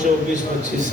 24-25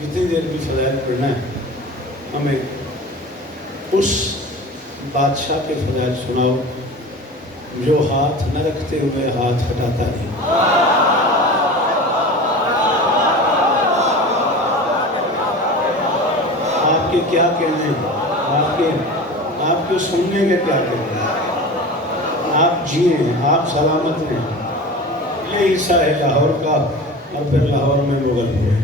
جتنی دیر بھی فضائل پڑھنا ہے ہمیں اس بادشاہ کے فضائل سناؤ جو ہاتھ نہ رکھتے ہوئے ہاتھ ہٹاتا نہیں. آپ کے کیا کہنے ہیں؟ آپ کے سننے کے کیا کہنے ہیں؟ آپ جیئیں، آپ سلامت ہیں. یہ حصہ ہے لاہور کا اور پھر لاہور میں مغل ہوئے.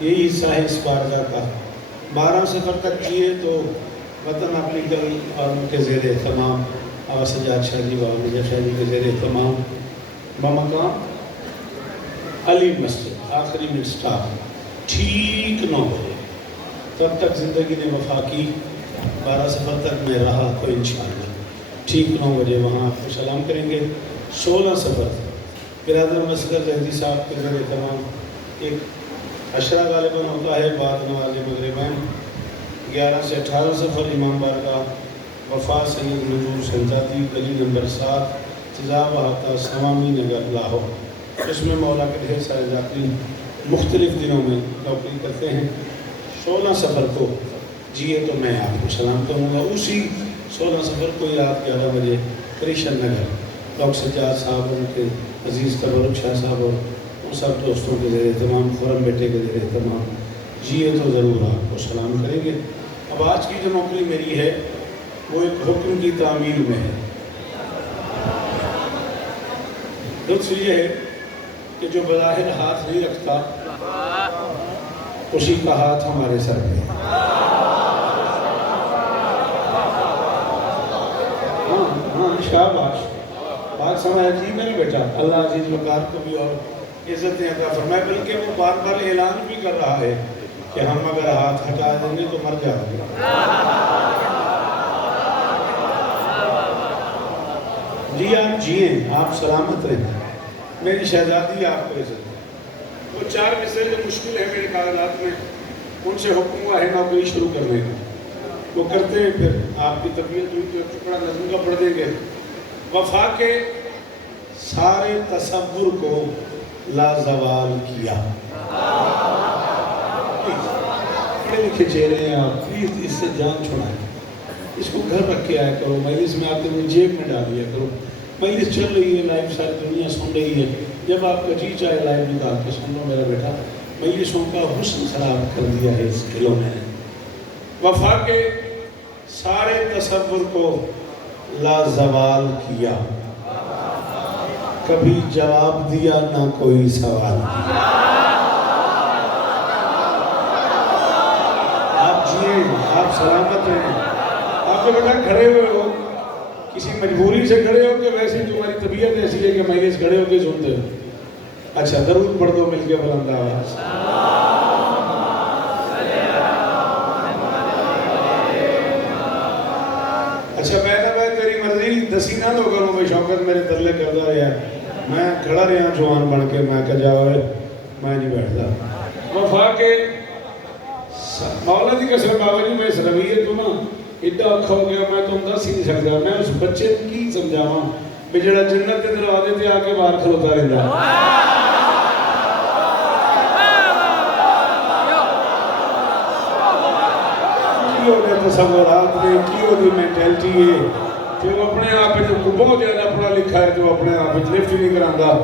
یہی حصہ ہے اس بارگاہ کا. 12 سفر تک کیے تو وطن اپنی گل اور ان کے زیر اہتمام آغا سجاد شاہ جی و نجف شاہ جی کے زیر اہتمام بمقام علی مسجد آخری میں سٹاپ ٹھیک 9 بجے. تب تک زندگی نے وفا کی. 12 سفر تک میں رہا تو انشاءاللہ ٹھیک 9 بجے وہاں آپ کو سلام کریں گے. 16 سفر برادر مسکر زہدی صاحب کے زیر اہتمام ایک عشرہ غالباً ہوتا ہے بعد نواز مغربین. 11 سے 18 سفر امام بارگاہ وفا سید نجور سنجاتی گلی نمبر 7 تیزاب احاطہ سوامی نگر لاہور. اس میں مولا کے ڈھیر سارے ذاکرین مختلف دنوں میں نوکری کرتے ہیں. 16 سفر کو جیے تو میں آپ کو سلام کروں گا. اسی 16 سفر کو رات 11 بجے کرشن نگر ڈاکٹر سجاد صاحب ان کے عزیز تبرک شاہ صاحب اور ان سب دوستوں کے زیر اہتمام خورم بیٹے کے زیر اہتمام جیے تو ضرور آپ کو سلام کریں گے. اب آج کی جو نوکری میری ہے وہ ایک حکم کی تعمیل میں ہے. لطف یہ ہے کہ جو بظاہر ہاتھ نہیں رکھتا اسی کا ہاتھ ہمارے سر پہ. ہاں شاباش بات سمجھ جی میرے بیٹا. اللہ عزیز وقار کو بھی اور عزتیں عطا فرمائے. بلکہ وہ بار بار اعلان بھی کر رہا ہے کہ ہم اگر ہاتھ ہٹا دیں گے تو مر جائیں گے. جی آپ جیئیں، آپ سلامت رہیں. میری شہزادی آپ کو عزت ہے. وہ 4 مصرے جو مشکل ہے میرے کاغذات میں ان سے حکم ہوا ہے نوکری شروع کرنے کا. وہ کرتے ہیں پھر آپ کی طبیعت ہوئی تو ٹکڑا نظم کا پڑھ دیں گے. وفا کے سارے تصور کو لازوال کیا. پڑھے لکھے چہرے ہیں آپ، پلیز اس سے جان چھوڑائیں. اس کو گھر رکھ کے آیا کرو. مجلس میں آتے ہوئے جیب میں ڈال دیا کرو. مجلس چل رہی ہے لائیو، ساری دنیا سن رہی ہے. جب آپ کا جی چاہے لائیو نکال کے سن لو میرا بیٹا. مجلسوں کا حسن خراب کر دیا ہے اس کھلوں میں. وفا کے سارے تصور کو لازوال کیا. کبھی جواب دیا نہ کوئی سوال کیا. آپ جیئیں، آپ سلامت ہیں. آپ جو بیٹا کھڑے ہوئے ہو کسی مجبوری سے کھڑے ہو کہ ویسے تمہاری طبیعت ایسی ہے کہ مجلس کھڑے ہو کے سنتے ہو؟ اچھا درود پڑھ دو مل کے بلند آواز. اچھا میں تیری مرضی دسی نہ تو کروں. میں شوکت میرے ترلے کرتا رہا میں کھڑا رہا جوان بن کے. میں کہا جاؤ میں نہیں بیٹھتا. وفا کے مولا دی قسم بابا جی میں اس رویے تو نا ایڈا اکھا ہو گیا میں تم دس ہی نہیں سکتا. میں اس بچے کی سمجھاواں بھی جڑا جنت کے دروازے تے آ کے باہر کھلوتا رہندا. کی ہو گیا تصورات میں کی ہو گئی مینٹیلٹی ہے کہ وہ اپنے آپ جو بہت زیادہ پڑھا لکھا ہے تو اپنے آپ لفٹ ہی نہیں کراندہ.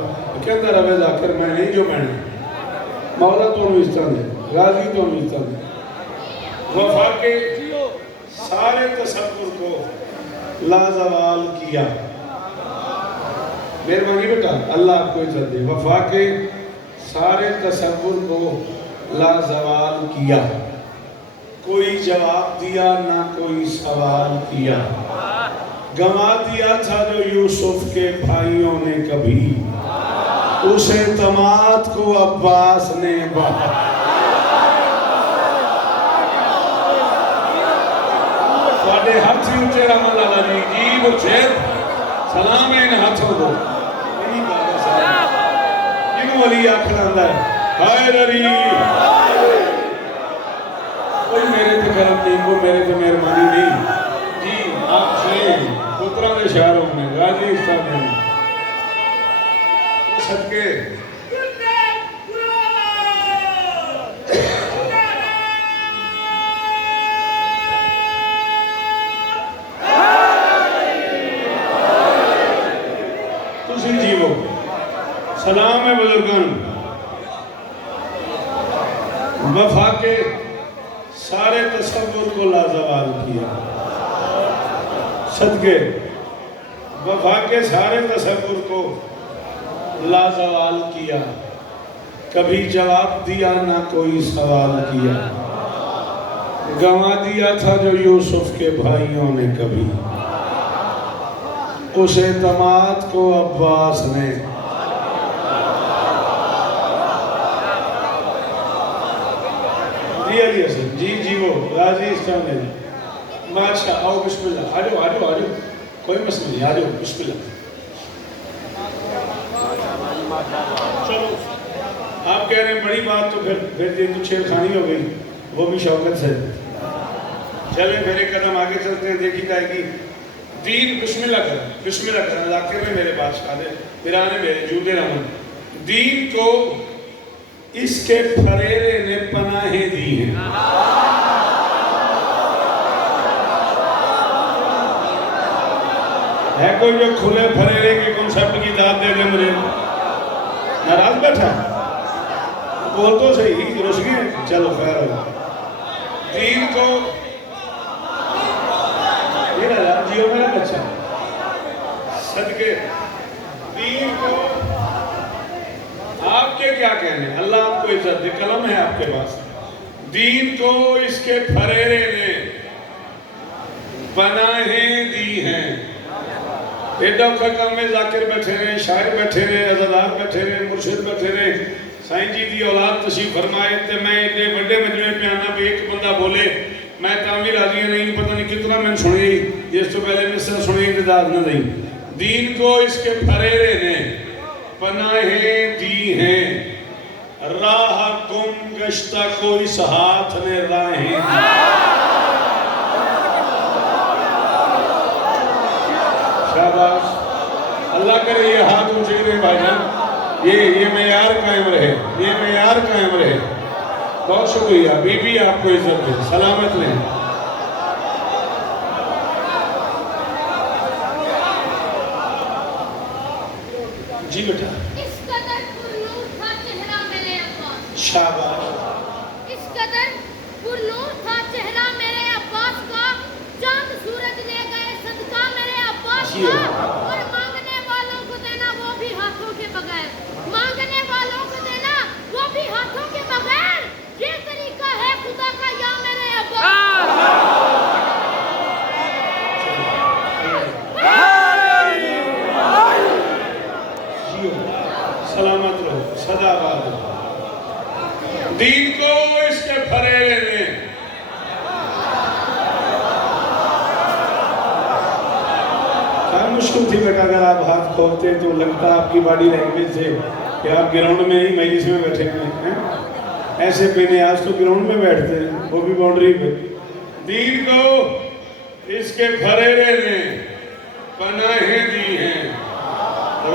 کہتا رہے ذاکر میں نہیں جو میں نے. مولا تو انہوں اس طرح دے راضی تو انہوں اس طرح دے. وفا کے سارے تصور کو لازوال کیا. مہربانی بیٹا اللہ آپ کو عزت دے. وفا کے سارے تصور کو لازوال کیا. کوئی جواب دیا نہ کوئی سوال کیا. گما دیا تھا جو یوسف کے بھائیوں نے کبھی اس اعتماد کو عباس نے بہا. تھوڑے ہاتھ ہی اونچے رحمت اللہ جی جی وہ چھیر سلام ہے ان ہاتھوں کو. جنہوں علی آکھنا ہے ہائے ری کوئی میرے پہ کرم نہیں کوئی میرے پہ مہربانی نہیں. جی آپ سے پترہ میں شہروں میں غازی استاد میں صدقے وفا کے سارے تصور کو لازوال کیا، صدقے وفا کے سارے تصور کو لازوال کیا، کبھی جواب دیا نہ کوئی سوال کیا، گنوا دیا تھا جو یوسف کے بھائیوں نے کبھی، اس اعتماد کو عباس نے جی وہ راضی اسلام نے ماشاء آؤ بسم اللہ آجو کوئی مسئلہ نہیں آجو بسم اللہ چلو آپ کہہ رہے ہیں بڑی بات تو پھر یہ تو چھیڑ خانی ہو گئی وہ بھی شوکت سے چلیں پھر ایک قدم آگے چلتے ہیں دیکھی جائے گی دین بسم اللہ کریں ذاکر میں میرے بادشاہ دے پیرانے میرے جودے رحمن دین کو اس کے پھریرے نے پناہیں دی ہیں ہے کوئی جو کھلے پھریرے کے کنسپٹ کی داد دے دے مجھے ناراض بیٹھا بول تو صحیح رس گئے چلو خیر ہو دین کو یہ رہا جیو میرا بچہ صدقے دین کو آپ کے کیا کہنے اللہ آپ کو عزت دے قلم ہے آپ کے پاس دین کو اس کے پھریرے نے پناہیں دی ہیں ایڈا کا کام میں ذاکر بیٹھے رہے شاعر بیٹھے رہے عزادار بیٹھے رہے مرشد بیٹھے رہے سائن جی دی اولاد تشریف فرمائے تے میں اتنے بڑے مجمع پہ آنا بھی ایک بندہ بولے میں تعمیر آدھی نہیں پتہ نہیں کتنا میں سنی جس تو پہلے میں سے سنی انتداد نہ دیں دین کو اس کے پھریرے نے پناہیں دی ہیں راہ گم گشتہ کوئی سہاتھ نے راہیں دی شاباش اللہ کرے یہ ہاتھ اونچے کرے بھائی جان یہ معیار قائم رہے بہت شکریہ بی بی آپ کو عزت دے سلامت لیں جی بیٹا اس قدر پرنور تھا چہرہ میرے عباس شاباش اس قدر پرنور تھا چہرہ میرے عباس کا چاند سورج لے گئے صدقہ میرے عباس کا اور مانگنے والوں کو دینا وہ بھی ہاتھوں کے بغیر مانگنے والوں کو دینا وہ بھی ہاتھوں کے بغیر یہ طریقہ ہے خدا کا یا میرے عباس سلامت رہو صدا آباد دین کو اس کے پھریرے نے کیا مشکل تھی بیٹا اگر آپ ہاتھ کھولتے تو لگتا آپ کی باڈی لینگویج سے کہ آپ گراؤنڈ میں نہیں مجلس میں بیٹھے ہوئے ہیں ایسے بے نیاز تو گراؤنڈ میں بیٹھتے ہیں وہ بھی باؤنڈری پہ دین کو اس کے پھریرے نے پناہیں دی ہیں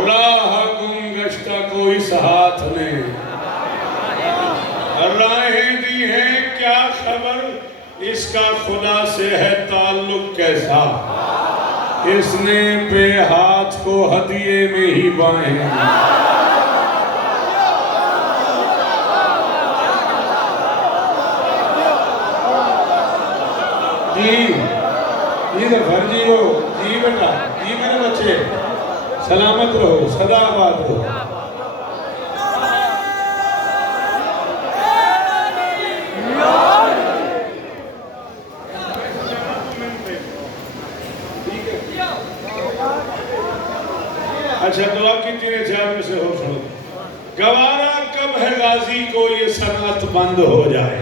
راہ گم گشتہ کوئی سہاتھ نے راہیں دی ہیں کیا خبر اس کا خدا سے ہے تعلق کیسا اس نے بے ہاتھ کو ہدیے میں ہی بائیں جی دفر جی ہو جی بیٹا جی میرے بچے سلامت رہو صدا آباد رہو اچھا دعا کی تیرے چار میں سے ہو سنو گوارا کب ہے غازی کو یہ صنعت بند ہو جائے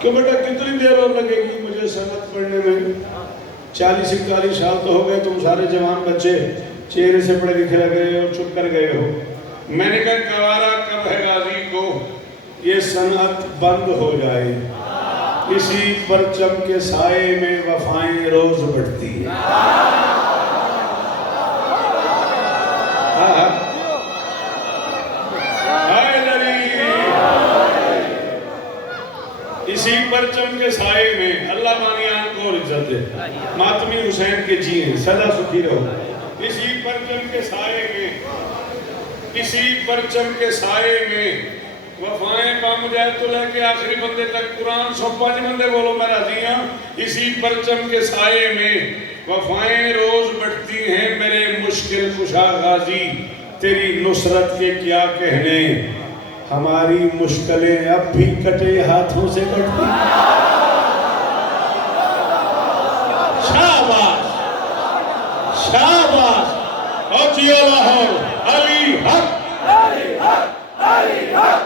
کہ بیٹا کتنی دیر اور لگے گی مجھے صنعت پڑھنے میں 40-41 سال تو ہو گئے تم سارے جوان بچے چہرے سے پڑھے لکھے لگے اور چپ کر گئے ہو میں نے کہا گوارا کب ہے غازی کو یہ صنعت بند ہو جائے اسی پرچم کے سائے میں وفائیں روز بڑھتی ہیں اسی پرچم کے سائے میں اللہ بانیان کو عزت دے ماتمی حسین کے جی ہیں صدا سکھی رہو اسی پرچم کے سائے میں اسی پرچم کے سائے میں وفائیں بم جائے تو لے کے آخری بندے تک قرآن 105 بندے بولو میں راضی ہوں. اسی پرچم کے سائے میں وفائیں روز بڑھتی ہیں میرے مشکل کشا غازی. تیری نصرت کے کیا کہنے ہماری مشکلیں اب بھی کٹے ہاتھوں سے کٹتی. شاباش شاباش. اور جیو لاہور. علی حق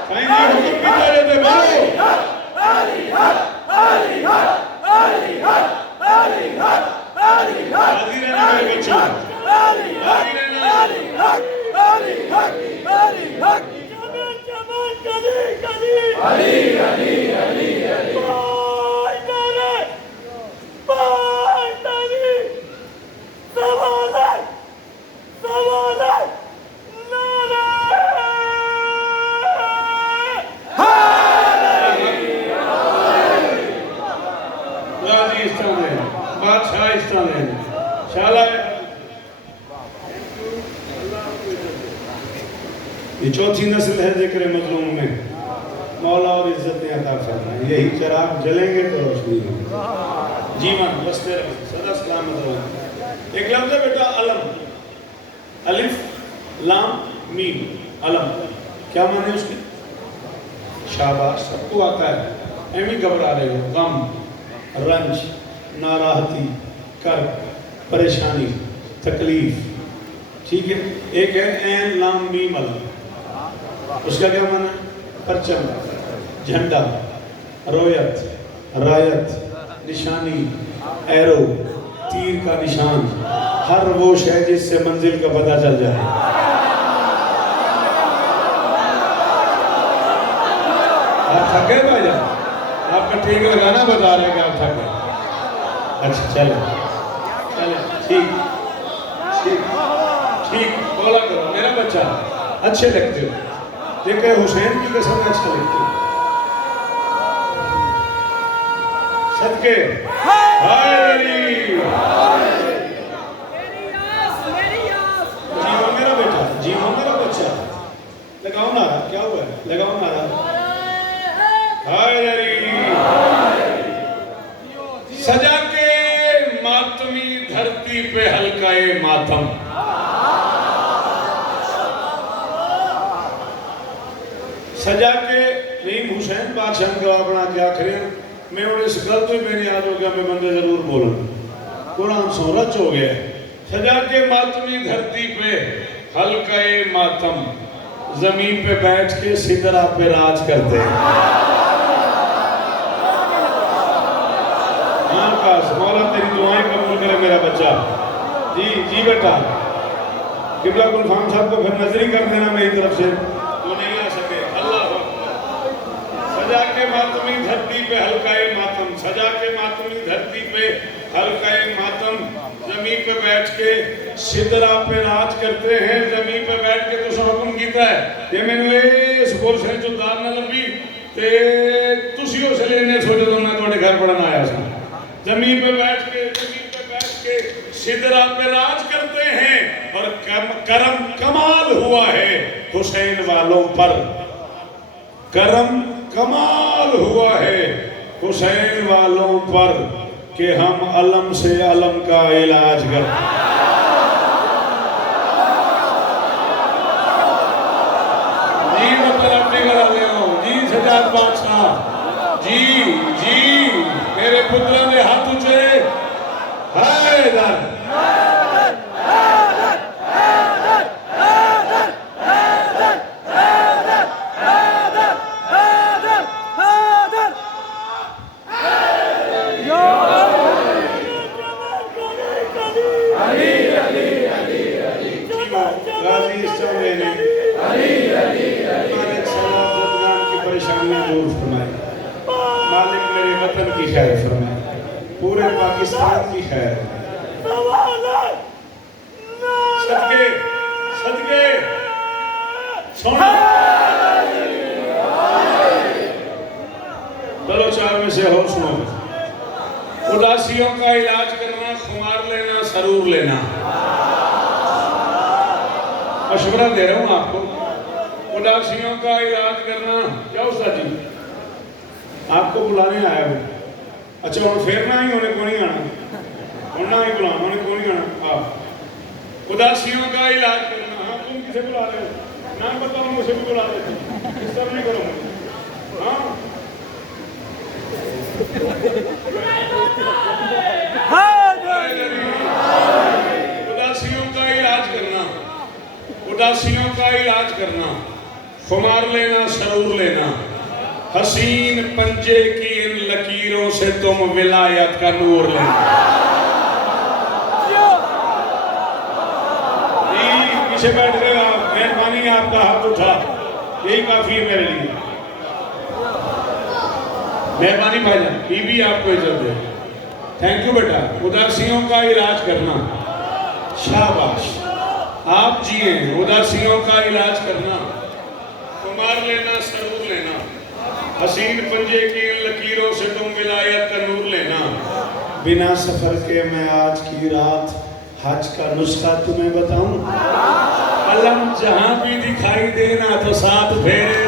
کہیں جی حکم کی طرح دے بارو. راضی رہنا میرے بچوں. راضی رہنا. راضی اس طرح دے. بادشاہ اس طرح دے. شالا یہ چوتھی نسل ہے ذکر مظلوم میں. مولا اور عزت نے عطا فرمائی. یہی چراغ جلیں گے تو روشنی ہوگی. جیون بستے رہے سدا سلامت رہو. ایک لفظ ہے بیٹا علم. الف لام میم. علم کیا معنی اس کے؟ شاباش. سب کو آتا ہے. ایمی گھبرا رہے ہو. غم رنج ناراحتی کرب پریشانی تکلیف. ٹھیک ہے. ایک ہے عین لام میم علم. اس کا کیا معنی ہے؟ پرچم جھنڈا رویت رایت نشانی ایرو تیر کا نشان. ہر وہ شے جس سے منزل کا پتہ چل جائے. آپ تھک گئے بھائی جان؟ آپ کا ٹھیک لگانا بتا رہے ہیں کہ آپ تھک گئے. اچھا چلے ٹھیک ٹھیک ٹھیک. بولا کرو میرا بچہ اچھے لگتے ہو. دیکھیں حسین کی قسم میں اچھا لگتے ہو. صدقے حیدری. جی ہو میرا بیٹا. جی ہو میرا بچہ. لگاؤ نعرہ. کیا ہوا ہے؟ لگاؤ نعرہ. حیدری. سجا کے ماتمی دھرتی پہ حلقہ ماتم. سجا کے نیم حسین بادشاہ کا اپنا کیا کریں. میں اور اس گل تو میں نے یاد ہو گیا میں بندے ضرور بولوں. قرآن سو رچ ہو گیا. سجا کے ماتمی دھرتی پہ حلقہ ماتم. زمین پہ بیٹھ کے سدرا پہ راج کرتے ہیں. مولا تیری دعائیں قبول کرے میرا بچہ. جی جی بیٹا. قبلہ گلفام صاحب کو پھر نظری کر دینا میری طرف سے. وہ نہیں آ سکے. اللہ سجا کے ماتمی دھرتی پہ حلقہ ماتم. سجا کے ماتمی دھرتی پہ حلقہ ماتم. زمین پہ بیٹھ کے سدرا پہ راج کرتے ہیں. زمین پہ بیٹھ کے تو حکم کیتا ہے کہ میں نے اس بورسے جو دار نہ لبی تے تسی اس لیے سوچو تو میں تھوڑے گھر پڑھنا آیا سا. زمین پہ بیٹھ کے سدرا پہ راج کرتے ہیں. اور کرم کمال ہوا ہے حسین والوں پر. کرم کمال ہوا ہے حسین والوں پر کہ ہم علم سے علم کا علاج کرتے ہیں. جی مطلب اپنے گھر آ گئے ہوں. جی سجاد بادشاہ. جی جی میرے پتروں نے ہاتھ اونچے. حیدر. غازی استعمال نے مالک سلام زدگان کی پریشانیاں دور فرمائے. مالک میرے وطن کی خیر فرمائے. پورے پاکستان کی خیر. صدقے صدقے سونا. چلو چار میں سے اور سنو. اداسیوں کا علاج کرنا, خمار لینا, سرور لینا. مشورہ دے رہا ہوں آپ کو. اداسیوں کا علاج کرنا. کیا استاد جی آپ کو بلانے آیا ہوں. اچھا ہوں پھرنا ہی انہیں کو نہیں آنا, انہیں ہی بلانا انہیں کو نہیں آنا. ہاں اداسیوں کا علاج کرنا. ہاں تم کسے بلا رہے ہو؟ نام بتاؤ مجھے بھی بلا دیتے. اس طرح نہیں کرو مجھے. ہاں اداسیوں کا علاج کرنا. اداسیوں کا علاج کرنا. خمار لینا, سرور لینا. حسین پنجے کی ان لکیروں سے تم ولایت کا نور لینا. پیچھے بیٹھ گئے آپ, مہربانی آپ کا ہاتھ اٹھا, یہی کافی ہے میرے لیے. مہربانی بھائی جان, بی بی آپ کو اجازت دے. تھینک یو بیٹا. اداسیوں کا علاج کرنا. شاباش, آپ جیئے. اداسیوں کا علاج کرنا. خمار لینا, سرور لینا. حسین پنجے کی ان لکیروں سے تم ولایت کا نور لینا. بنا سفر کے میں آج کی رات حج کا نسخہ تمہیں بتاؤں. علم جہاں بھی دکھائی دینا تو ساتھ پھیرے.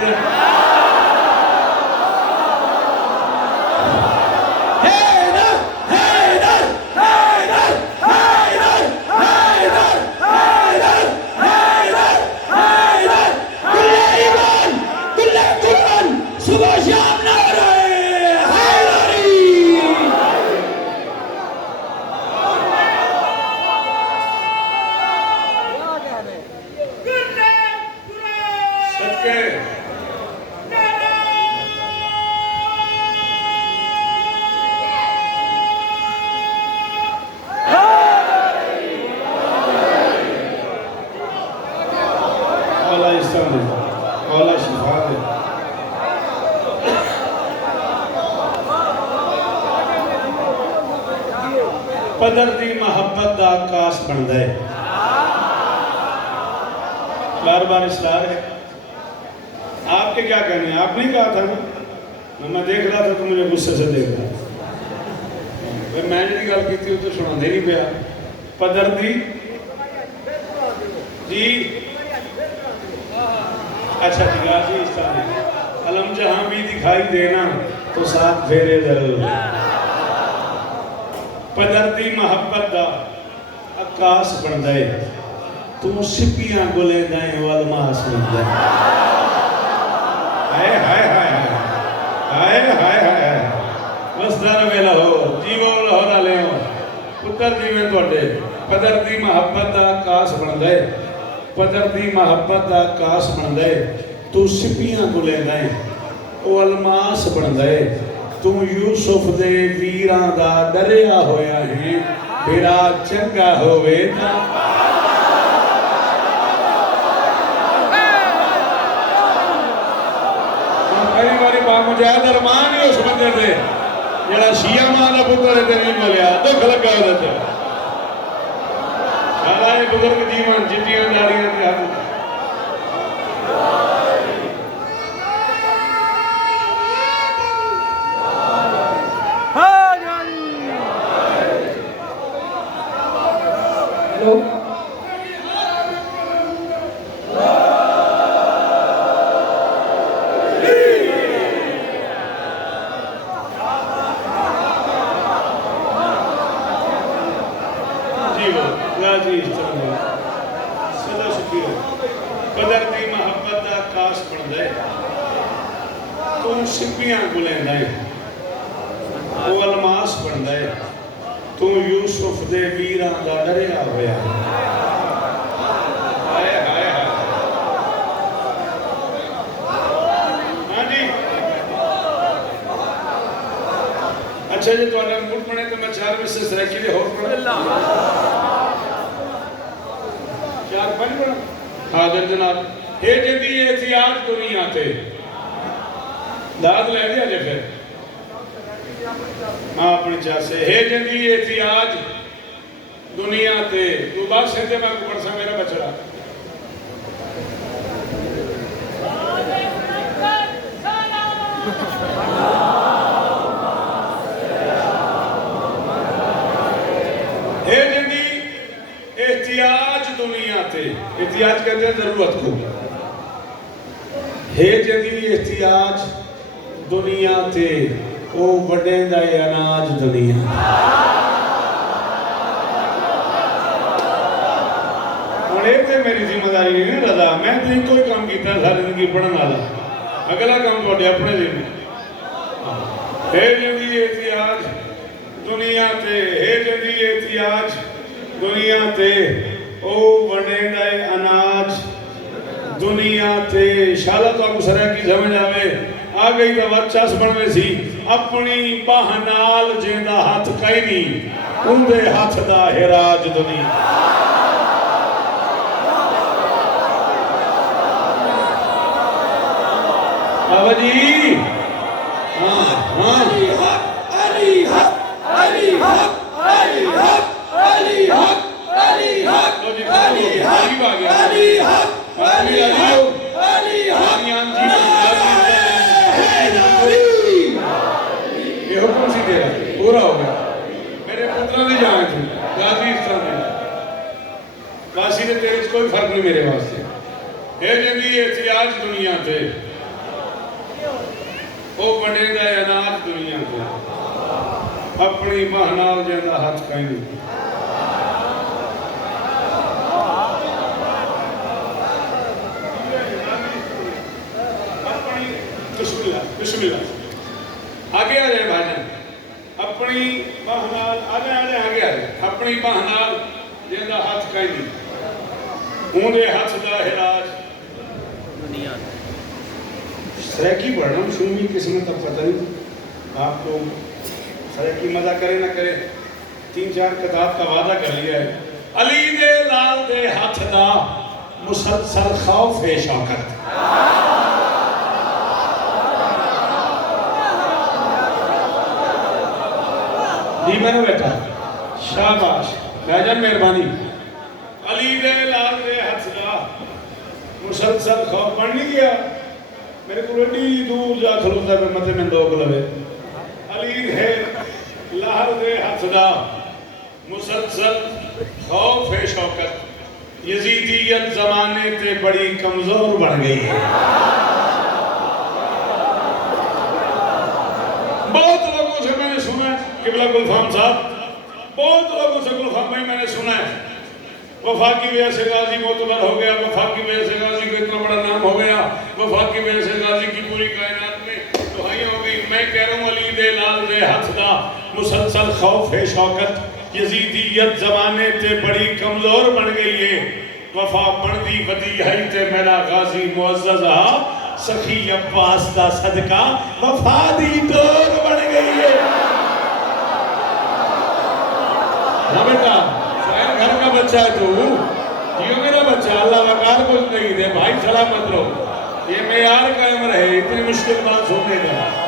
پدر دی محبت دا آکاس بن دے. بار بار اصرار ہے. آپ کے کیا کہنے ہیں؟ آپ نہیں کہا تھا نا, میں دیکھ رہا تھا تو مجھے غصے سے دیکھ رہا تھا. میں جی گل کی تھی تو سنا دے نہیں پیا. پدر دی جی اچھا جی غازی اس طرح علم جہاں بھی دکھائی دینا تو ساتھ پھیرے ضرور. پدر دی محبت دا آکاس بن دے, تو سپیاں گلے دائیں والماس بن دے. ہائے ہائے ہائے ہائے ہائے ہائے مصدر میں لہو جیو لہو رالے ہو پتر دی میں توڑے. پدر دی محبت دا آکاس بن دے. پدر دی محبت دا آکاس بن دے, تو سپیاں گلے دائیں والماس بن دے. تو یوسف دے ویران دا ڈریا ہویا ہے, بیڑا چنگا ہوئے تا. پہلی باری مجاہد ارمان ہی اس بندے دے جڑا شیعہ ماں دا پتر ہے نہیں ملیا, دکھ لگا ہو دیتا. حالائے بزرگ جیون جتیاں داریاں دے ہاتھ. پدر دی محبت دا آکاس بن دے, تو سپیاں گلیں دائیں وہ الماس بن دے. تو یوسف دے ویران دا ڈریا ہویا. ہائے ہائے ہائے. ہاں جی اچھا جی تو اگر ملک پڑھیں تو میں 4 میں سے سریکی دے ہو پڑھیں. 4-5 پڑھیں. حاضر جناب ہے جدی احتیاط دنیا تے داد لے دیا جے پھر ماں اپنی چاہ سے ہے جدی احتیاط دنیا تے. تو بات سہتے میں کو پڑھسا میرا بچڑا. ہے جدی احتیاط دنیا تے. احتیاط کہتے ہیں ضرورت کو. ہے جدی احتیاج دنیا تے او وڈیں دا اناج دنیا ہن اے تے میری ذمہ داری نہیں رضا میں تے کوئی کام کیتا ساری زندگی پڑھن والا اگلا کام تواڈے اپنے ذمہ ہے جدی احتیاج دنیا تے ہے جدی احتیاج دنیا تے او وڈیں دا اناج دنیا تے شالا تو آپ سرہ کی سمجھ آوے آ گئی تو بچہ سبڑنے سی اپنی باہنال جیندہ ہاتھ کئی نہیں ان دے ہاتھ دا ہراج دنیا بابا جی علی حق علی حق علی حق علی حق علی حق علی حق علی حق علی حق علی حق علی حق یہ حکم سی تیرا پورا ہو گیا میرے پترہ دی جانے تھی غازی اس طرح میں واسی نے تیرے کوئی فرق نہیں میرے واسطے ہے جنگی احتیاج دنیا تھے او بڑے دا اناج دنیا تھے اپنی مہنال جیندہ ہاتھ کہیں نہیں بسم اللہ آگے آ جائے بھاجن اپنی بہنال آگے آگے آگے آگے اپنی بہنال جیندہ ہاتھ کہیں نہیں ہوندے ہاتھ دا ہراج دنیا سریکی پڑھنا ہوں شومی قسمت اب پتہ نہیں آپ لوگ سریکی مزہ کرے نہ کرے 3-4 کتاب کا وعدہ کر لیا ہے علی دے لال دے ہاتھ دا مسلسل خوف ہے شوکت جی میں نے بیٹھا شاباش بھائی مہربانی علی دے لال دے ہاتھ دا مسلسل خوف بن نہیں گیا میرے کو ایڈی دور جا کھلوتا ہے متے میں دو گلوے علی دے لال دے ہاتھ دا مسلسل خوف ہے شوکت یزیدیت زمانے تے بڑی کمزور بڑھ گئی ہے بہت لوگوں سے میں نے سنا ہے قبلہ گلفام صاحب بہت لوگوں سے گلفام بھائی میں نے سنا ہے وفا کی وجہ سے غازی معتبر ہو گیا وفا کی وجہ سے غازی کو اتنا بڑا نام ہو گیا وفا کی وجہ سے غازی کی پوری کائنات میں دہائیاں ہو گئی میں کہہ رہا ہوں علی دے لال دے ہاتھ دا مسلسل خوف ہے شوکت یزیدیت زمانے تے بڑی کمزور بن گئی ہے وفا بڑھ دی ودی ہے تے میرا غازی معزز سخی عباس دا صدقہ وفا دی دور بڑھ گئی ہے ہاں بیٹا شاید گھر کا بچہ ہے تو یہ میرا بچہ اللہ وقار کچھ نہیں دے بھائی سلامت رہو یہ معیار قائم رہے اتنی مشکل بات سننے کا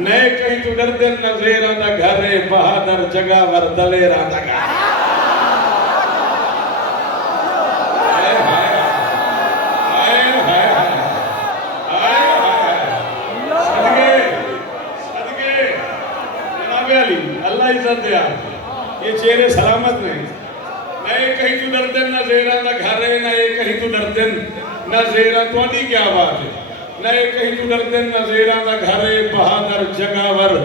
نئے کہیں تو ڈردے نظیرہ دا گھرے بہادر جگہ ور دلیرہ دا گھر اللہ عزت دیا یہ چہرے سلامت نہیں نئے کہیں تو ڈردن نہ زیرہ نہ گھرے نئے کہیں تو ڈردن نہ زیرہ تو نہیں کیا بات ہے نئے کہیں تو ڈردن نہ زیرہ نہ گھرے بہادر جگہ ور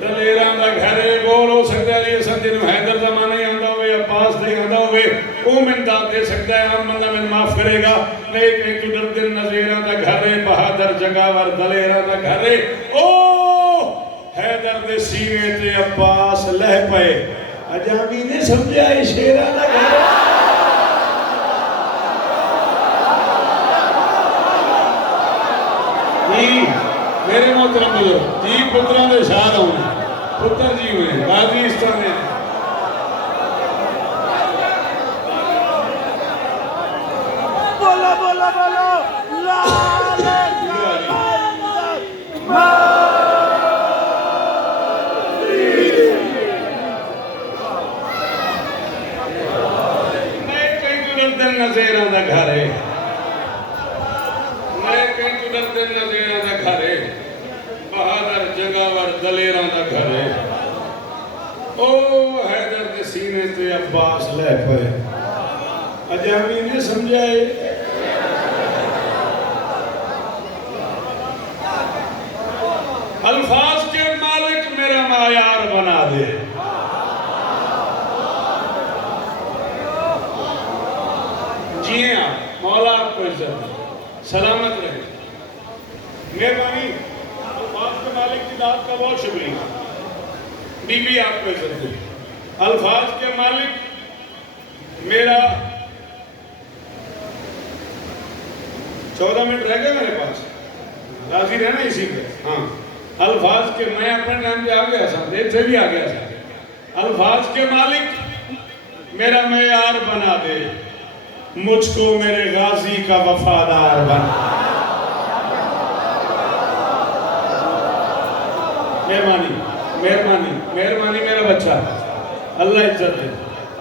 دلیرہ نہ گھرے بول ہو سکتا ہے یہ سنجن حیدر زمانہ ہی آندہ ہوئے عباس دے آندہ ہوئے او من داد دے سکتا ہے ہم اللہ من معاف کرے گا نئے کہیں تو ڈردن نہ زیرہ نہ گھرے بہادر جگہ ور دلیرہ نہ گھرے او حیدر دے سینے تے عباس لہ پئے اجامی نے سمجھا یہ شیرہ نہ گھر جی میرے محترم بزرگ جی پتران دے شاہ ہوں پتر جی ہوئے غازی استان نے بولا بولا بولا نظیرہ دا گھرے نئے کہیں تو ڈردن نظیرہ دا گھرے بہادر جگہ ور دلیرہ دا گھرے او حیدر دے سینے تے عباس لے پئے اجامی نے سمجھائے الفاظ کے مالک میرا معیار بنا دے جی ہاں مولا آپ کو عزت سلامت رہے مہربانی الفاظ کے مالک کی ذات کا بہت شکریہ بی بی آپ کو عزت دے الفاظ کے مالک میرا 14 منٹ رہ گئے میرے پاس راضی رہنا اسی پہ ہاں الفاظ کے میں اپنے ٹائم پہ آ گیا تھا دیر سے بھی آ گیا تھا الفاظ کے مالک میرا معیار بنا دے مجھ کو میرے غازی کا وفادار بنا مہربانی مہربانی مہربانی میرا بچہ اللہ عزت دے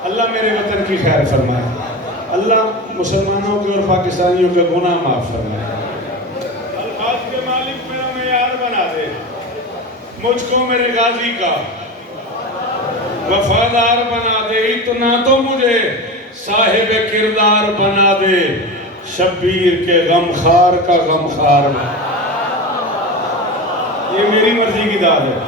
اللہ میرے وطن کی خیر فرمائے اللہ مسلمانوں کے اور پاکستانیوں کے گناہ معاف فرمائے الفاظ کے مالک میرا معیار بنا دے مجھ کو میرے غازی کا وفادار بنا دے اتنا تو مجھے صاحب کردار بنا دے شبیر کے غمخوار کا غمخوار بنا یہ میری مرضی کی داد ہے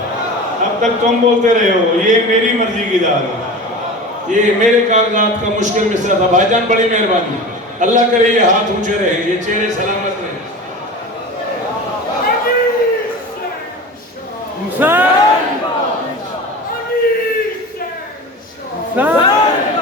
اب تک تم بولتے رہے ہو یہ میری مرضی کی داد ہے یہ میرے کاغذات کا مشکل مصرع تھا بھائی جان بڑی مہربانی اللہ کرے یہ ہاتھ اونچے رہیں یہ چہرے سلامت رہیں حسین حسین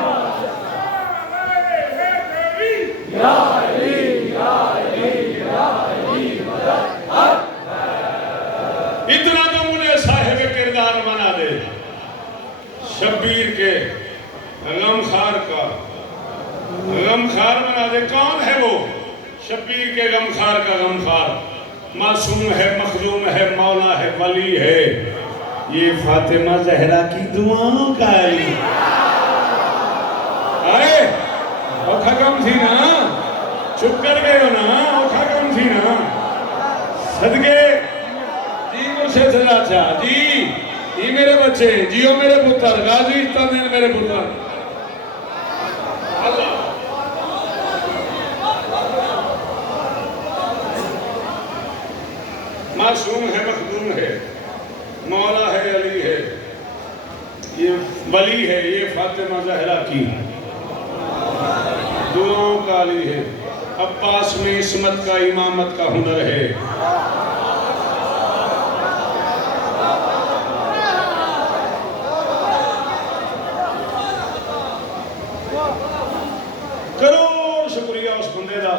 اتنا تو مجھے صاحب کردار بنا دے شبیر کے غمخوار کا غمخوار بنا دے کون ہے وہ شبیر کے غمخوار کا غمخوار معصوم ہے مخدوم ہے مولا ہے ولی ہے یہ فاطمہ زہرا کی دعاؤں کا علی آئے اوکھا کم تھی نا چھپ کر گئے ہو نا اوکھا کم تھی نا صدقے جی مرشد صدا چاہ جی یہ میرے بچے جیو میرے پتر غازی استان میرے پتر اللہ معصوم ہے مخدوم ہے مولا ہے علی ہے یہ ولی ہے یہ فاطمہ زہرا کی دعاؤں کا علی ہے عباس میں عصمت کا امامت کا ہنر ہے کروڑ شکریہ اس بندے دا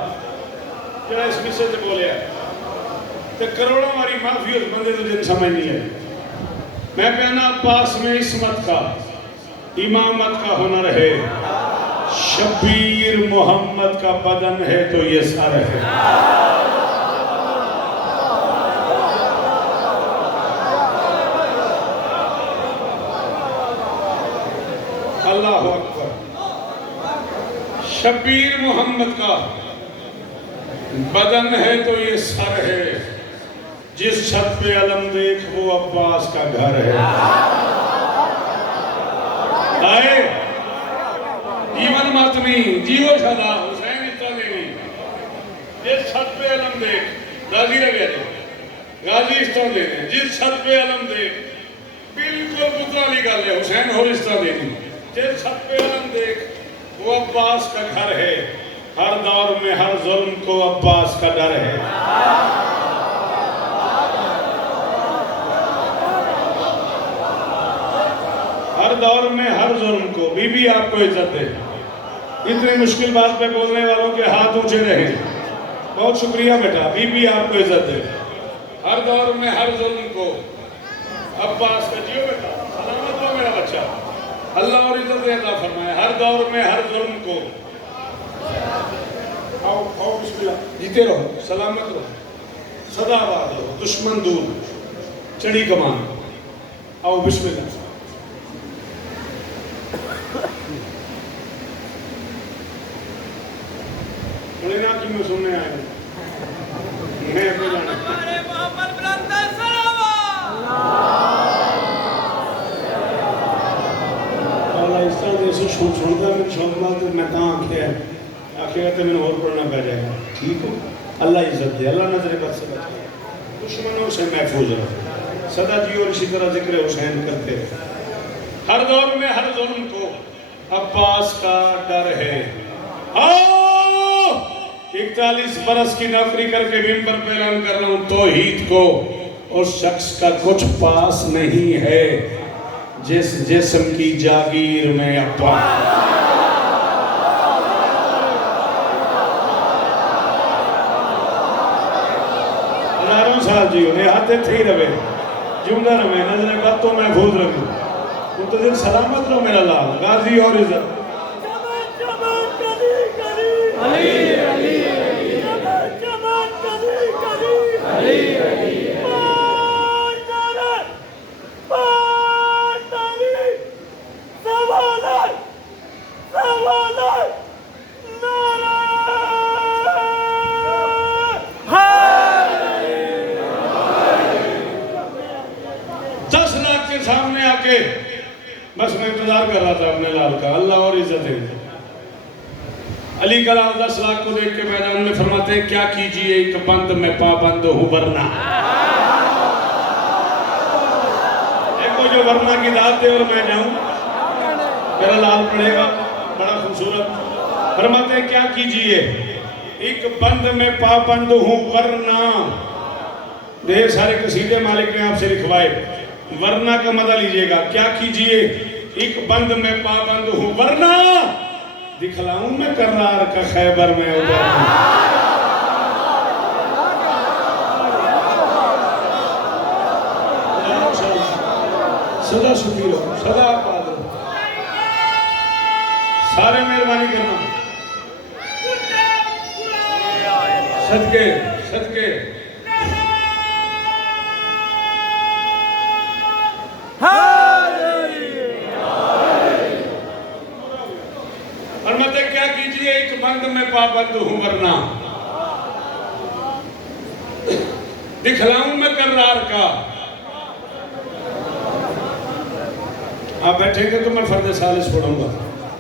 جڑا اس قصے تے بولیا تے کروڑوں ہماری معافی اس بندے تو جن سمجھ نہیں ہے میں کہنا عباس میں عصمت کا امامت کا ہنر ہے شبیر محمد کا بدن ہے تو یہ سر ہے اللہ اکبر. شبیر محمد کا بدن ہے تو یہ سر ہے, جس چھت پہ علم دیکھ وہ عباس کا گھر ہے. آئے ایون ماتمی جیو شدا حسین استعلیمی, جس چھت پہ علم دیکھ غازی رہے غازی استعلیمی, جس چھت پہ علم دیکھ بالکل پترالی گل ہے حسین ہو استعلیمی, جس چھت پہ علم دیکھ وہ عباس کا گھر ہے. ہر دور میں ہر ظلم کو عباس کا ڈر ہے. ہر دور میں ہر ظلم کو. بی بی آپ کو عزت دے. اتنی مشکل بات پہ بولنے والوں کے ہاتھ اونچے رہیں. بہت شکریہ بیٹا. بی بی آپ کو عزت دے. ہر دور میں ہر ظلم کو عباس کا. جیو بیٹا سلامت ہو میرا بچہ. اللہ اور عزت عطا فرمائے. ہر دور میں ہر ظلم کو. آؤ آؤ بسم اللہ. جیتے رہو, سلامت رہو, سدا آباد رہو, دشمن دور, چڑھی کمان. آؤ بسم اللہ. لینا کی میں سننے آئے ہیں. میں اپنے جانا ہمارے محمد بلند سلام. اللہ اس طرح جیسے چھوڑتا ہے چھوڑنا تو میں کہاں آنکھیں آخرت میں اور پڑھنا پہ جائے گا. ٹھیک ہے, اللہ عزت دے, اللہ نظر بد سے بچے, دشمنوں سے محفوظ رکھے. سدا جی اور اسی طرح ذکر حسین کرتے رہے. ہر دور میں ہر ظلم کو عباس کا ڈر ہے. 41 برس کی نوکری کر کے ممبر پہ اعلان کر رہا ہوں, توحید کو اس شخص کا کچھ پاس نہیں ہے جس جسم کی جاگیر میں عباس. ہزاروں سال جیو نے ہاتھے تھی رہے, جمدہ رہے, نظر بات تو محفوظ رکھوں. منتظر سلامت رہو میرا لال. غازی اور عزت. بس میں انتظار کر رہا تھا اپنے لال کا. اللہ اور عزت ہے. علی کلام 10 لاکھ کو دیکھ کے میدان میں فرماتے ہیں کیا کیجئے ایک بند میں پابند ہوں ورنہ. ایک کو جو ورنہ کی داد دے اور میں جاؤں, میرا لال پڑھے گا بڑا خوبصورت. فرماتے ہیں کیا کیجئے ایک بند میں پابند ہوں ورنہ. ڈھیر سارے قصیدے مالک نے آپ سے لکھوائے. ورنہ کا مدد لیجئے گا. کیا کیجئے ایک بند میں پابند ہوں ورنہ دکھلاؤں میں کرار کا خیبر میں اترنا. سدا شکیر ہو, سدا آباد ہو. سارے مہربانی کرنا. صدقے صدقے فرماتے کیا کیجئے ایک بند میں پابند ہوں ورنہ دکھلاؤں میں کرار کا. آپ بیٹھیں گے تو میں فرد ثالث پڑھوں گا.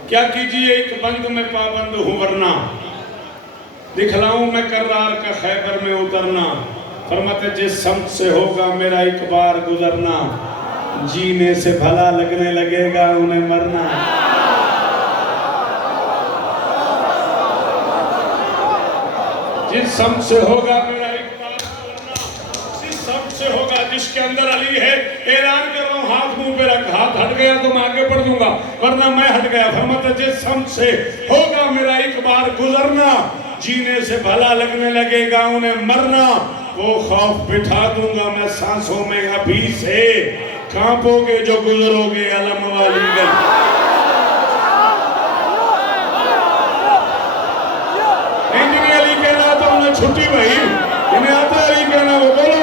کیا کیجئے ایک بند میں پابند ہوں ورنہ دکھلاؤں میں کرار کا خیبر میں اترنا. فرماتے جس سمت سے ہوگا میرا ایک بار گزرنا جینے سے بھلا لگنے لگے گا انہیں مرنا. جس سمت سے ہوگا میرا ایک بار گزرنا, جس سمت سے ہوگا جس کے اندر علی ہے. اعلان کر رہا ہوں ہاتھ منہ پہ رکھ, ہاتھ ہٹ گیا تو میں آگے بڑھ دوں گا ورنہ میں ہٹ گیا. فرماتے جس سمت سے ہوگا میرا ایک بار گزرنا جینے سے بھلا لگنے لگے گا انہیں مرنا. وہ خوف بٹھا دوں گا میں سانسوں میں ابھی سے, کانپو گے جو گزرو گے علم والی گل. انجنی علی کہنا تو انہیں چھٹی بھائی, انہیں آتا علی کہنا وہ بولو.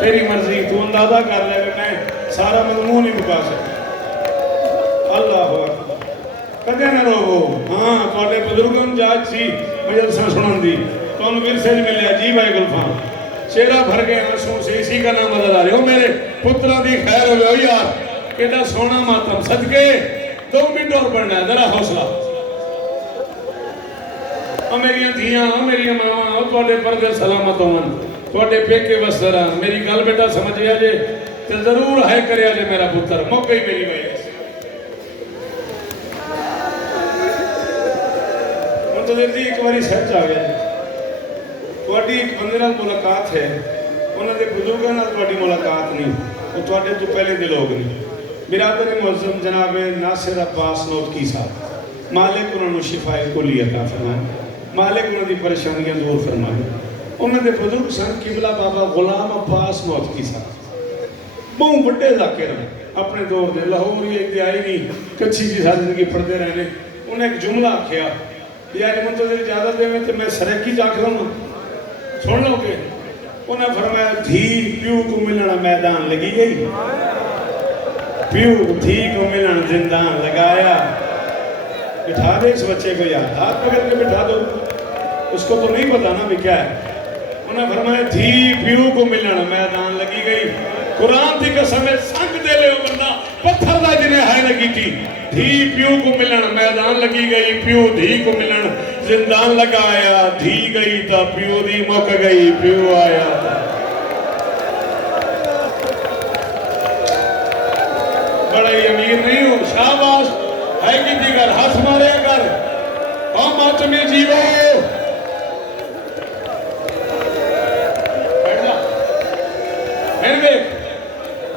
تیری مرضی تو اندازہ کر لے کہ میں سارا مضمون نہیں بکا سکتا اللہ اکبر کدے نہ روو ہاں تواڈے بزرگاں جاج سی مجلساں سنن دی تانوں ورثے وچ ملیا جی بھائی گلفام چہرہ بھر گئے آنسوں سے اسی کا نام بدل آ رہے ہو میرے پتروں دی خیر ہوئے ہو یار کیڑا سونا ماتم صدقے 2 منٹ اور پڑھنا ہے ذرا حوصلہ میری دھیاں میری ماواں تواڈے پردے سلامت ہون تواڈے پیکے وسرا میری گل بیٹا سمجھ گیا جے تے ضرور ہے کریا جے میرا پتر موقع ہی میری وجہ سے منتظر جی ایک باری سچ آ گیا تواڈی ایک بندے نال ملاقات ہے انہاں دے بزرگاں نال تواڈی ملاقات نہیں وہ تواڈے تو پہلے دے لوگ نہیں برادر معظم جناب ناصر عباس نوتکی صاحب مالک انہوں نے شفا کلی عطا فرمائے مالک انہوں دی پریشانیاں دور فرمائے انہوں نے بزرگ سن قبلہ بابا غلام عباس نوتکی صاحب بہت بڑے ذاکر ہیں اپنے دور دے لاہور ہی انتہائی نہیں کچھی جی ساری زندگی پڑھتے رہنے انہیں ایک جملہ کیا یار منتظر اجازت دے میں تو میں سرکی جا کے ہوں سن لو کہ انہیں فرمایا دھی پیو کو ملنا میدان لگی گئی پیو دھی کو ملن زندان لگایا بٹھا دے اس بچے کو یار ہاتھ پکڑ کے بٹھا دو اس کو تو نہیں پتا نا بھی کیا ہے انہیں فرمایا دھی پیو کو ملن میدان لگی گئی قرآن کی قسم ہے سنگ دے لے بندہ پتھر دا جنہیں ہائے لگی تھی دھی پیو کو ملن میدان لگی گئی پیو دھی کو ملن زندان لگایا دھی گئی تا پیو دی مک گئی پیو آیا بڑا ہی امیر نہیں ہوں شاباش ہے کی دیگر ہاتھ مارے اگر او ماتمی جیو بیٹھ جا میں دیکھ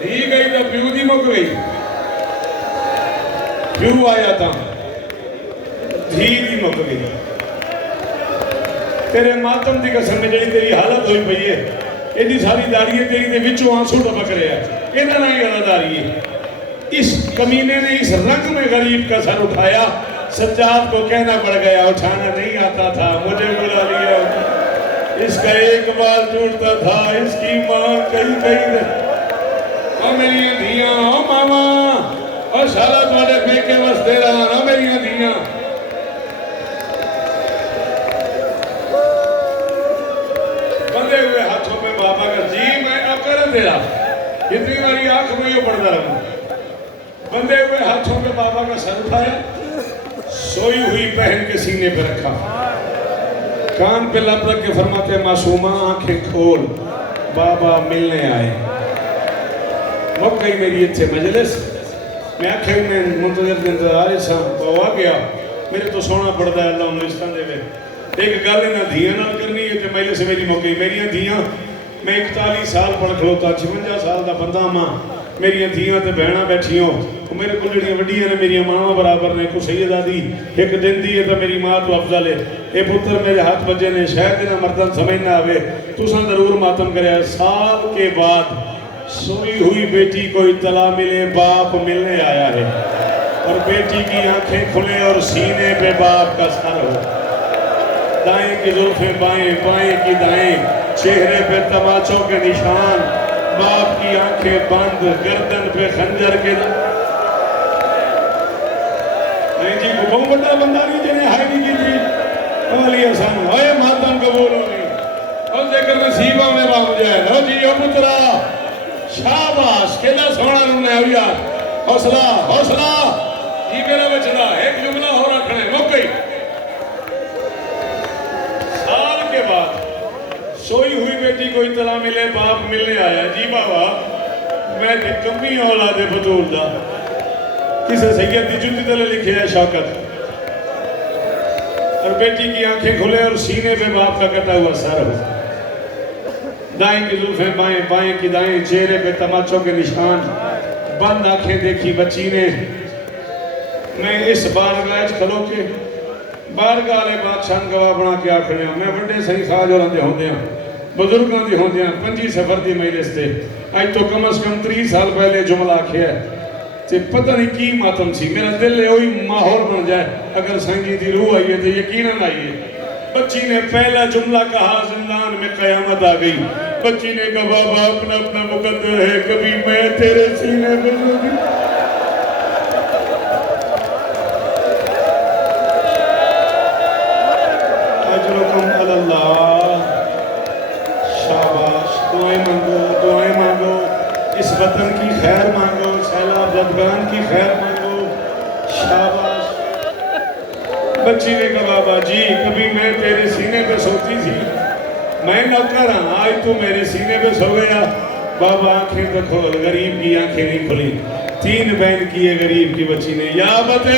دھی گئی تو پیو دی مک گئی پیو آیا تھا دھی دی مک گئی تیرے ماتم دی قسم میں جڑی تیری حالت ہوئی پئی ہے ایڈی ساری داڑھی ہے تیری دے وچوں آنسو ٹپک رہے ہیں اینا نہیں غلطاری ہے اس کمینے نے اس رنگ میں غریب کا سر اٹھایا سجاد کو کہنا پڑ گیا اٹھانا نہیں آتا تھا مجھے بلا لیا اس کا ایک بال ٹوٹتا تھا اس کی ماں کئی کئی او میری دھیاں او ماما او شالا تواڈے پیکے وستے رہا او میری دھیاں بندے ہوئے ہاتھوں میں بابا کا جی میں اکر تیرا اتنی باری آنکھ میں یہ پڑھتا رہا بندے ہوئے ہاتھوں پہ بابا کا سر اٹھایا سوئی ہوئی بہن کے سینے پہ رکھا کان پہ لب رکھ کے فرماتے معصومہ آنکھیں کھول بابا ملنے آئے مک گئی میری اتھے مجلس میں آنکھیں میں منتظر کے انتظار سا وہ آ گیا میرے تو سونا پڑتا ہے اللہ انہوں اس دے میں ایک گل نہ دھیاں نہ کرنی ہے کہ مجلس میری موقعی میری دھیاں میں 41 سال پڑھ کھلوتا 56 سال دا بندہ ماں میری دھیاں تے بہنا بیٹھی ہوں میرے کو جڑیاں وڈیاں نے میری ماں برابر نے کو سیدہ دی ایک دن دی ہے تو میری ماں تو افضل ہے اے پتر میرے ہاتھ بجے نے شاید نہ مردن سمجھنا آوے تو سن ضرور ماتم کرے سال کے بعد سوئی ہوئی بیٹی کو اطلاع ملے باپ ملنے آیا ہے اور بیٹی کی آنکھیں کھلے اور سینے پہ باپ کا سر ہو دائیں کی زلفیں بائیں بائیں کی دائیں چہرے پہ تماچوں کے نشان باپ کی آنکھیں بند گردن پہ خنجر کے نہیں جی کو بہت بڑا بندہ نہیں جنہیں ہائی نہیں کی تھی اولی حسن ہوئے ماتم قبول ہونی اور ذکر نصیبہ میں بام جائے لو جی او پترا شاباش کہنا سونا رونے ہویا حوصلہ حوصلہ یہ میرا بچنا ایک جملہ ہو رکھنے موقعی سال کے بعد سوئی ہوئی بیٹی کو اطلاع ملے باپ ملنے آیا جی بابا میں تے کمی اولاد بطول دا کسے سید دی جنتی تلے لکھے ہے شوکت اور بیٹی کی آنکھیں کھلے اور سینے پہ باپ کا کٹا ہوا سر ہو دائیں کی زلفیں بائیں بائیں کی دائیں چہرے پہ تماچوں کے نشان بند آنکھیں دیکھی بچی نے میں اس بارگاہ کھلو کے بارگاہ لے بادشاہ گواہ بنا کے آکھنے ہوں میں بڑے صحیح خواج اور اندے ہوندے ہیں بزرگوں دی ہوندے ہیں 25 سفر دی مجلس تے آج تو کم از کم 30 سال پہلے جملہ آکھیا ہے تے پتہ نہیں کی ماتم سی میرا دل ہے وہی ماحول بن جائے اگر سنگی دی روح آئیے تے یقیناً آئیے بچی نے پہلا جملہ کہا زندان میں قیامت آ گئی بچی نے کہا بابا اپنا اپنا مقدر ہے، کبھی میں تیرے سینے پہ سوتی اجرکم اللہ، شاباش، دعائیں مانگو، دعائیں مانگو، اس وطن کی خیر مانگو، سیلاب زدگان کی خیر مانگو، شاباش۔ بچی نے کہا بابا جی کبھی میں تیرے سینے پہ سوتی تھی، میں نہ کرا، آج تو میرے سینے پہ سو گیا۔ بابا آنکھیں تو کھول، غریب کی آنکھیں نہیں کھلی، 3 بین کیے غریب کی بچی نے، یا بتے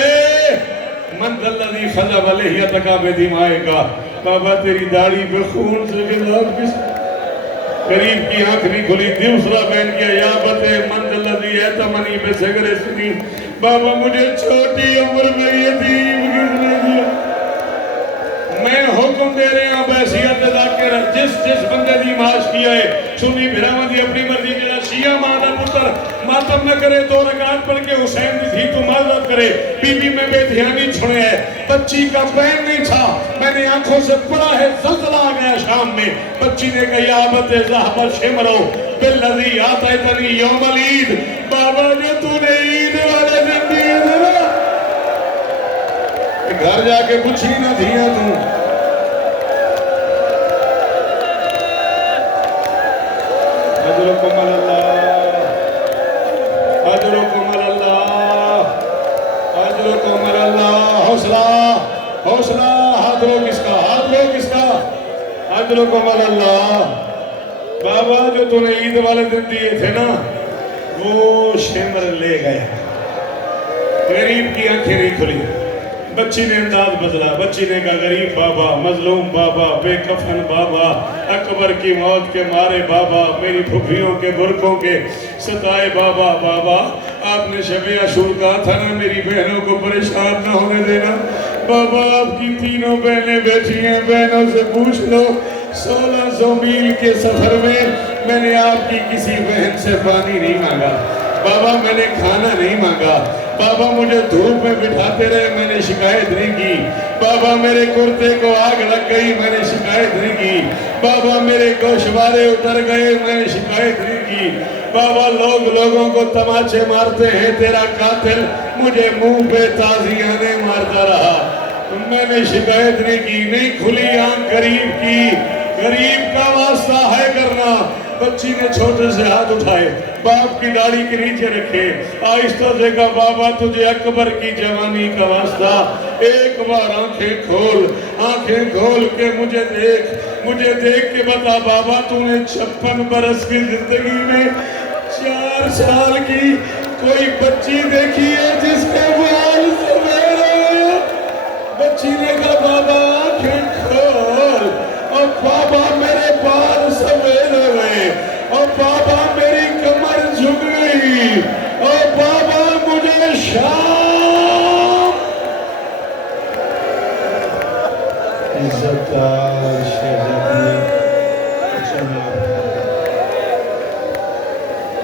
من الذی خضب علیہ تقاب دمائے کا، بابا تیری داڑھی پہ خون سے گلاب کس، غریب کی آنکھ نہیں کھلی، دوسرا بین کیا، یا بتے من الذی ایتمنی بے سگرے سنی، بابا مجھے چھوٹی عمر میں یتیم کس نے دیا، میں حکم دے رہے ہیں بحثیت ذاکر جس بندے دی معاش کیا ہے سنی بھراواں دی اپنی مرضی جڑا شیعہ ماں دا پتر ماتم نہ کرے 2 رکعت پڑھ کے حسین دی تھی تو معذرت کرے، بی بی میں بے دھیانی چھوڑے ہے، بچی کا بین نہیں تھا، میں نے آنکھوں سے پڑھا ہے، زلزلہ آ گیا شام میں، بچی نے کہا یا ابت ذهب الشمر بالذی آتیتنی یوم العید، بابا جو تو نے عید والے دن دیے تھے نا، گھر جا کے پوچھی نہ دیا تو اجرکم اللہ، اجرکم اللہ، اجرکم اللہ، حوصلہ حوصلہ، ہاتھ رو کس کا، ہاتھ رو کس کا، اجرکم اللہ۔ بابا جو تو نے عید والے دن دیے تھے نا وہ شمر لے گیا، غریب کی آنکھیں نہیں کھلی، بچی نے انداز بدلا، بچی نے کہا غریب بابا، مظلوم بابا، بے کفن بابا، اکبر کی موت کے مارے بابا، میری پھپھیوں کے برقوں کے ستائے بابا، بابا آپ نے شب عاشور کہا تھا نا میری بہنوں کو پریشان نہ ہونے دینا، بابا آپ کی 3 بہنیں بیٹھی ہیں، بہنوں سے پوچھ لو 1600 میل کے سفر میں نے آپ کی کسی بہن سے پانی نہیں مانگا، بابا میں نے کھانا نہیں مانگا، بابا مجھے دھوپ میں بٹھاتے رہے میں نے شکایت نہیں کی، بابا میرے کرتے کو آگ لگ گئی میں نے شکایت نہیں کی، بابا میرے گوشوارے اتر گئے میں نے شکایت نہیں کی، بابا لوگوں کو تماچے مارتے ہیں، تیرا قاتل مجھے منہ پہ تازیانے مارتا رہا، میں نے شکایت نہیں کی، نہیں کھلی آنکھ غریب کی، غریب کا واسطہ ہے کرنا۔ بچی نے چھوٹے سے ہاتھ اٹھائے، باپ کی داڑھی کے نیچے رکھے، آہستہ سے کہا بابا تجھے اکبر کی جوانی کا واسطہ، ایک بار آنکھیں کھول کے مجھے دیکھ کے بتا بابا تو نے 56 برس کی زندگی میں 4 سال کی کوئی بچی دیکھی ہے جس کے بال سفید ہوئے؟ بچی نے کہا بابا آنکھیں کھول، اور بابا میرے بال سفید ہوئے، اور بابا میری کمر جھک گئی، اور بابا مجھے شام